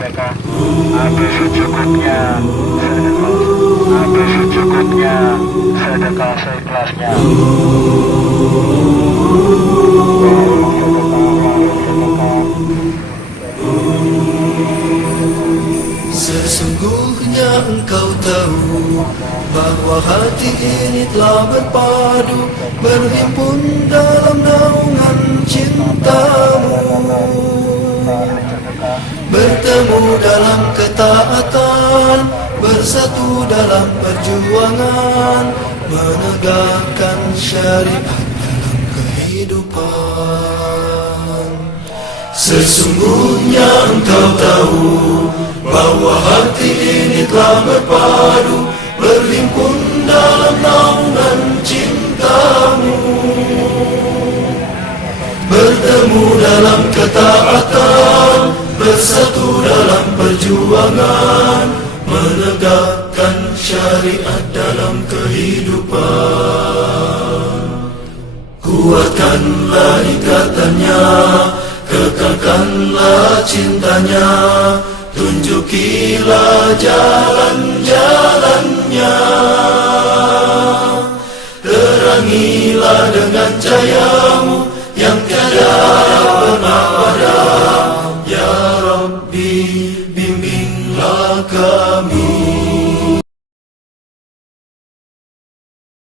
sedekah. Ambil secukupnya sedekah. Ambil secukupnya sedekah seikhlasnya. Sesungguhnya engkau tahu bahwa hati ini telah berpadu, berhimpun dalam naungan cintamu, bertemu dalam ketaatan, bersatu dalam perjuangan, menegakkan syariat dalam kehidupan. Sesungguhnya engkau tahu bahwa hati ini telah berpadu, berhimpun dalam naungan cintamu, bertemu dalam ketaatan, bersatu dalam perjuangan, menegakkan syariat dalam kehidupan. Kuatkanlah ikatannya, kekalkanlah cintanya, tunjukilah jalan-jalannya, terangilah dengan cahayamu yang tiada